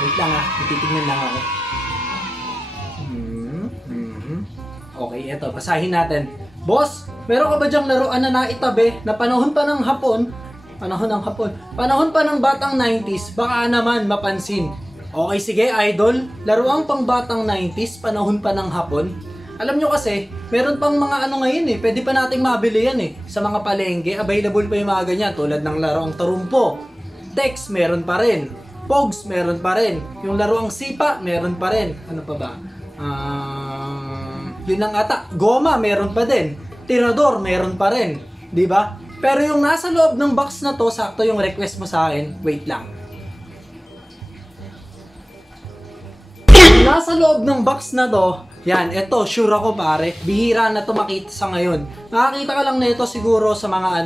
Wait lang ha, titignan lang ako. Okay, eto, basahin natin. Boss, meron ka ba dyang laruan na naitabi na panahon pa ng hapon? Panahon pa ng batang 90s, baka naman mapansin. Okay, sige idol, laruang pang batang 90s, panahon pa ng hapon. Alam nyo kasi, meron pang mga ano ngayon pwede pa nating mabili yan sa mga palengke, available pa yung mga ganyan, tulad ng laruang tarumpo. Text, meron pa rin. Pogs, meron pa rin. Yung laruang sipa, meron pa rin. Ano pa ba? Yun ang ata. Goma, meron pa din. Tirador, meron pa rin. Diba? Pero yung nasa loob ng box na to, sakto yung request mo sa akin. Wait lang. Nasa loob ng box na to, yan, eto, sure ako pare, bihira na to makita sa ngayon. Nakakita ka lang nito siguro sa mga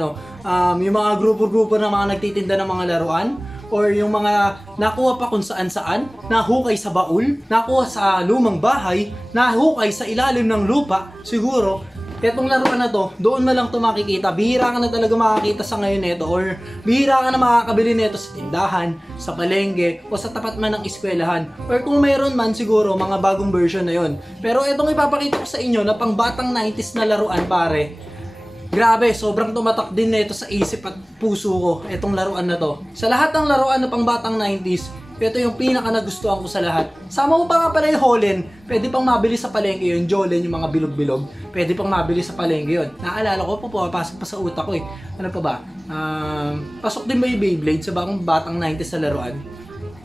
yung mga grupo-grupo ng mga nagtitinda ng mga laruan, or yung mga nakuha pa kung saan-saan, nahukay sa baul, nakuha sa lumang bahay, nahukay sa ilalim ng lupa, siguro. Etong laruan na to, doon na lang to makikita. Bihira ka na talaga makakita sa ngayon nito, or bihira ka na makakabili nito sa tindahan, sa palengke, o sa tapat man ng eskwelahan. Or kung mayroon man siguro, mga bagong version na yon. Pero etong ipapakita ko sa inyo na pang batang 90s na laruan pare. Grabe, sobrang tumatak din nito sa isip at puso ko, etong laruan na to. Sa lahat ng laruan na pang batang 90s, ito yung pinaka nagustuhan ko sa lahat. Sama mo pa nga pala yung Holen, pwede pang mabili sa palengke yun. Jolen, yung mga bilog-bilog, pwede pang mabili sa palengke yun. Naalala ko, pumapasok pa sa utak ko Ano pa ba? Pasok din ba yung Beyblade sa bagong batang 90s sa laruan?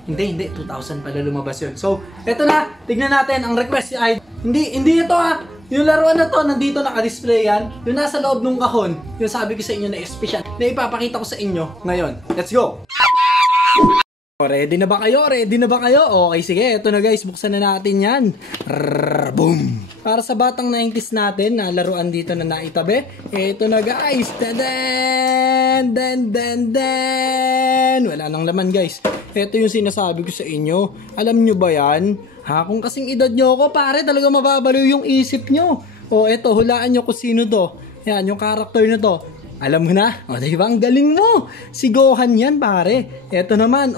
Hindi, 2000 pala lumabas yun. So, eto na, tignan natin ang request ni Hindi ito yung laruan na to, nandito naka-display yan. Yung nasa loob ng kahon, yung sabi ko sa inyo na special, na ipapakita ko sa inyo ngayon. Let's go! Ready na ba kayo? Okay, sige. Ito na guys. Buksan na natin yan. Boom! Para sa batang 90s natin na laruan dito na naitabi. Ito na guys. Den! Wala nang laman guys. Ito yung sinasabi ko sa inyo. Alam nyo ba yan? Kung kasing edad nyo ako, pare, talaga mababaliw yung isip nyo. Eto, hulaan nyo kung sino to. Yan, yung character na to. Alam mo na? Diba? Ang galing mo. Si Gohan yan, pare. Eto naman,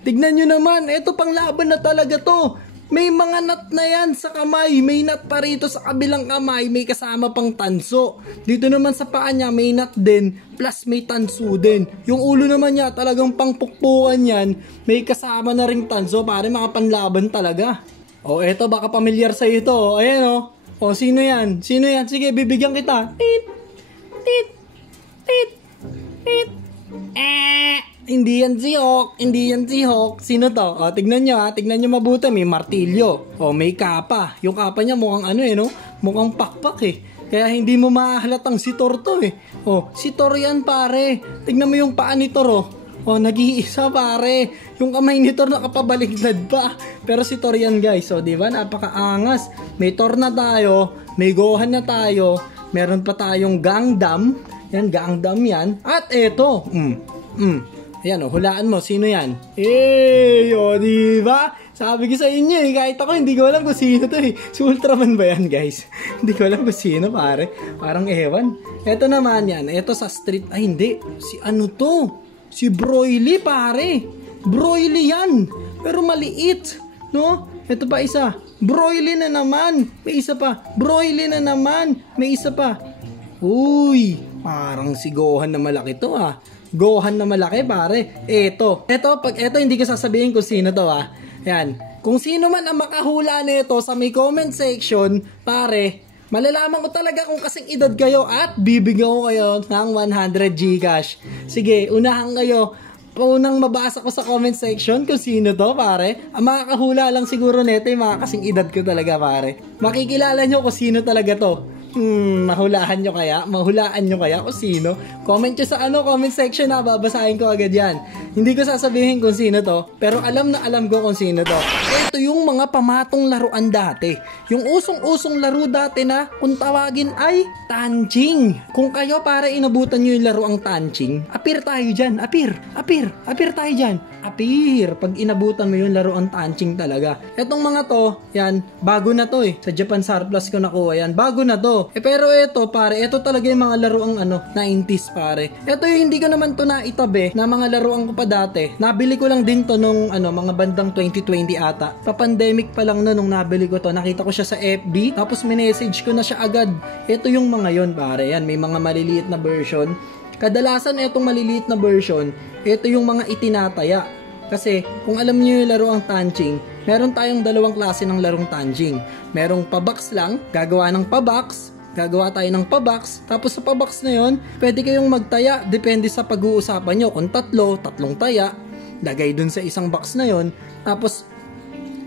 tignan nyo naman. Eto, pang laban na talaga to. May mga nut na yan sa kamay. May nut pa rito sa kabilang kamay. May kasama pang tanso. Dito naman sa paa niya, may nut din. Plus may tanso din. Yung ulo naman niya, talagang pangpukpukan yan. May kasama na ring tanso. Pare, mga panlaban talaga. Eto, baka pamilyar sa ito. Ayan, sino yan? Sige, bibigyan kita. Tit! Hindi yan si Hawk. Sino to? Tignan nyo mabuti. May martilyo. May kapa. Yung kapa niya mukhang mukhang pakpak Kaya hindi mo mahalatang si Thor to si Thor yan pare. Tignan mo yung paa ni Thor nag-iisa pare. Yung kamay ni Thor nakapabaligtad pa. Pero si Thor yan guys. Diba? Napakaangas. May Thor na tayo. May Gohan na tayo. Meron pa tayong Gangnam. Yan, Gangnam yan. At eto. Ayan hulaan mo. Sino yan? Diba? Sabi ko sa inyo kahit ako hindi ko alam kung sino to Si Ultraman ba yan guys? Hindi ko alam kung sino pare. Parang ewan. Eto naman yan. Eto sa street. Ay hindi. Si ano to? Si Broly pare. Broly yan. Pero maliit. No? Ito pa isa. Broly na naman. May isa pa. Broly na naman. May isa pa. Uy. Parang si Gohan na malaki to Gohan na malaki pare. Eto hindi ko sasabihin kung sino to Yan. Kung sino man ang makahula nito sa may comment section, pare, malalaman ko talaga kung kasing edad kayo at bibigyan ko kayo ng 100 Gcash. Sige, unahan kayo. Unang mabasa ko sa comment section kung sino to pare. Ang makakahula lang siguro nito yung mga kasing edad ko talaga pare. Makikilala nyo kung sino talaga to. Mahulaan nyo kaya kung sino. Comment nyo sa comment section babasahin ko agad yan. Hindi ko sasabihin kung sino to, pero alam na alam ko kung sino to. Ito yung mga pamatong laruan dati. Yung usong-usong laro dati na kung tawagin ay tanching. Kung kayo para inabutan nyo yung laruang tanching, apir tayo dyan. Apir tayo dyan. Pag inabutan mo yung laruang tanching talaga. Etong mga to, yan, bago na to Sa Japan Surplus ko nakuha yan. Bago na to. to. Pero ito pare, ito talaga yung mga laruang 90s pare. Ito yung hindi ko naman to naitabi na mga laruan ko pa dati. Nabili ko lang din to nung mga bandang 2020 ata. Pa-pandemic pa lang nung nabili ko to. Nakita ko siya sa FB, tapos minessage ko na siya agad. Ito yung mga yon pare. Yan, may mga maliliit na version. Kadalasan itong maliliit na version, ito yung mga itinataya. Kasi kung alam niyo yung laruang tanching, meron tayong dalawang klase ng larong tanching. Merong pabox lang, gagawa ng pabox, gagawa tayo ng pabox, tapos sa pabox na yon, pwede kayong magtaya, depende sa pag-uusapan nyo. Kung tatlong taya, lagay dun sa isang box na yon. Tapos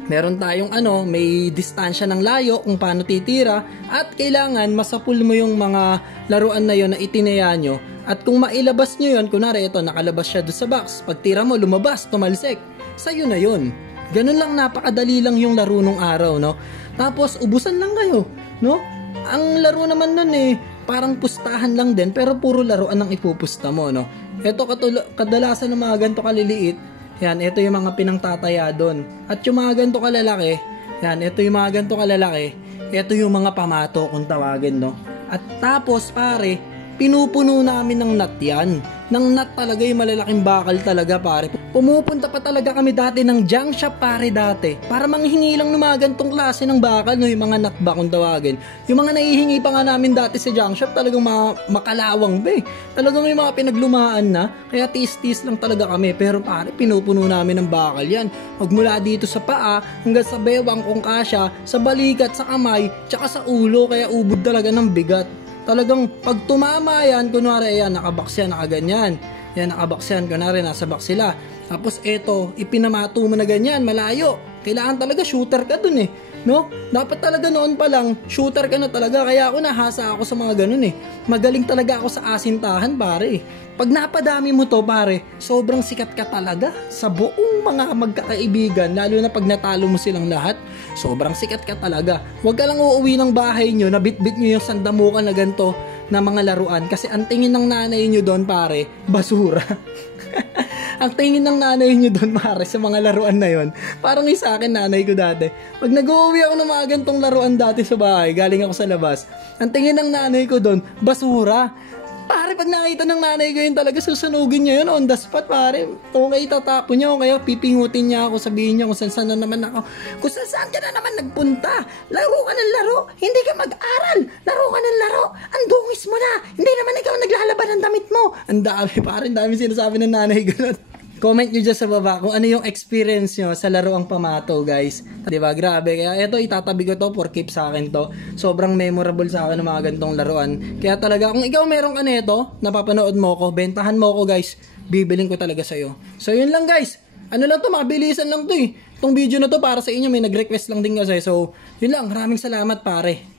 meron tayong may distansya ng layo kung paano titira, at kailangan masapul mo yung mga laruan na yon na itinaya nyo. At kung mailabas nyo yun, kunwari ito, nakalabas siya doon sa box, pag tira mo, lumabas, tumalsik, sa'yo na yun. Ganun lang, napakadali lang yung laro nung araw, no? Tapos, ubusan lang kayo, no? Ang laro naman nun parang pustahan lang din, pero puro laruan ang ipupusta mo, no? Ito, kadalasan ng mga ganito kaliliit, yan, ito yung mga pinangtataya doon. At yung mga ganito kalalaki, yan, ito yung mga ganito kalalaki, ito yung mga pamato kung tawagin, no? At tapos, pare, pinupuno namin ng nut yan. Ng nut talaga, yung malalaking bakal talaga pare. Pumupunta pa talaga kami dati ng junk shop pare dati. Para manghingi lang ng mga gantong klase ng bakal, no, yung mga nut ba kung tawagin. Yung mga nahihingi pa nga namin dati sa junk shop, talagang makalawang be. Talagang yung mga pinaglumaan na, kaya tis-tis lang talaga kami. Pero pare, pinupuno namin ng bakal yan. Magmula dito sa paa, hanggang sa bewang kung kasya, sa balikat, sa kamay, tsaka sa ulo, kaya ubod talaga ng bigat. Talagang pag tumama yan, kunwari yan, nakabox yan, nakaganyan. Yan, nakabox yan, kunwari nasa box sila. Tapos eto, ipinamato mo na ganyan, malayo. Kailangan talaga shooter ka dun no? Dapat talaga noon pa lang, shooter ka na talaga. Kaya ako nahasa ako sa mga ganun Magaling talaga ako sa asintahan pare. Pag napadami mo to pare, sobrang sikat ka talaga sa buong mga magkakaibigan, lalo na pag natalo mo silang lahat. Sobrang sikat ka talaga. Huwag ka lang uuwi ng bahay nyo, na bit-bit nyo yung sandamukan na ganito na mga laruan. Kasi ang tingin ng nanay nyo doon pare, basura. Ang tingin ng nanay nyo doon pare sa mga laruan na yon, parang sa akin nanay ko dati. Pag nag-uuwi ako ng mga gantong laruan dati sa bahay, galing ako sa labas, ang tingin ng nanay ko doon, basura. Pare, pag nakita ng nanay ko yun talaga, susunugin niya yun on the spot, pare. Kung kayo itatapon niya, kaya pipingutin niya ako, sabihin niya kung saan na naman ako. Kung saan ka na naman nagpunta. Laro ka ng laro, hindi ka mag-aral. Laro ka ng laro, ang dungis mo na. Hindi naman ikaw naglalaban ng damit mo. Ang dami, pare, ang dami sinasabi ng nanay ko. Comment nyo dyan sa baba kung ano yung experience nyo sa laruang pamato, guys. Diba? Grabe. Kaya ito, itatabi ko to for keep sa akin to. Sobrang memorable sa akin ng mga gantong laruan. Kaya talaga, kung ikaw meron ka nito, napapanood mo ko, bentahan mo ko, guys, bibiling ko talaga sa'yo. So, yun lang, guys. Ano lang to, mabilisan lang to Itong video na to para sa inyo, may nag-request lang din kasi. So, yun lang. Maraming salamat, pare.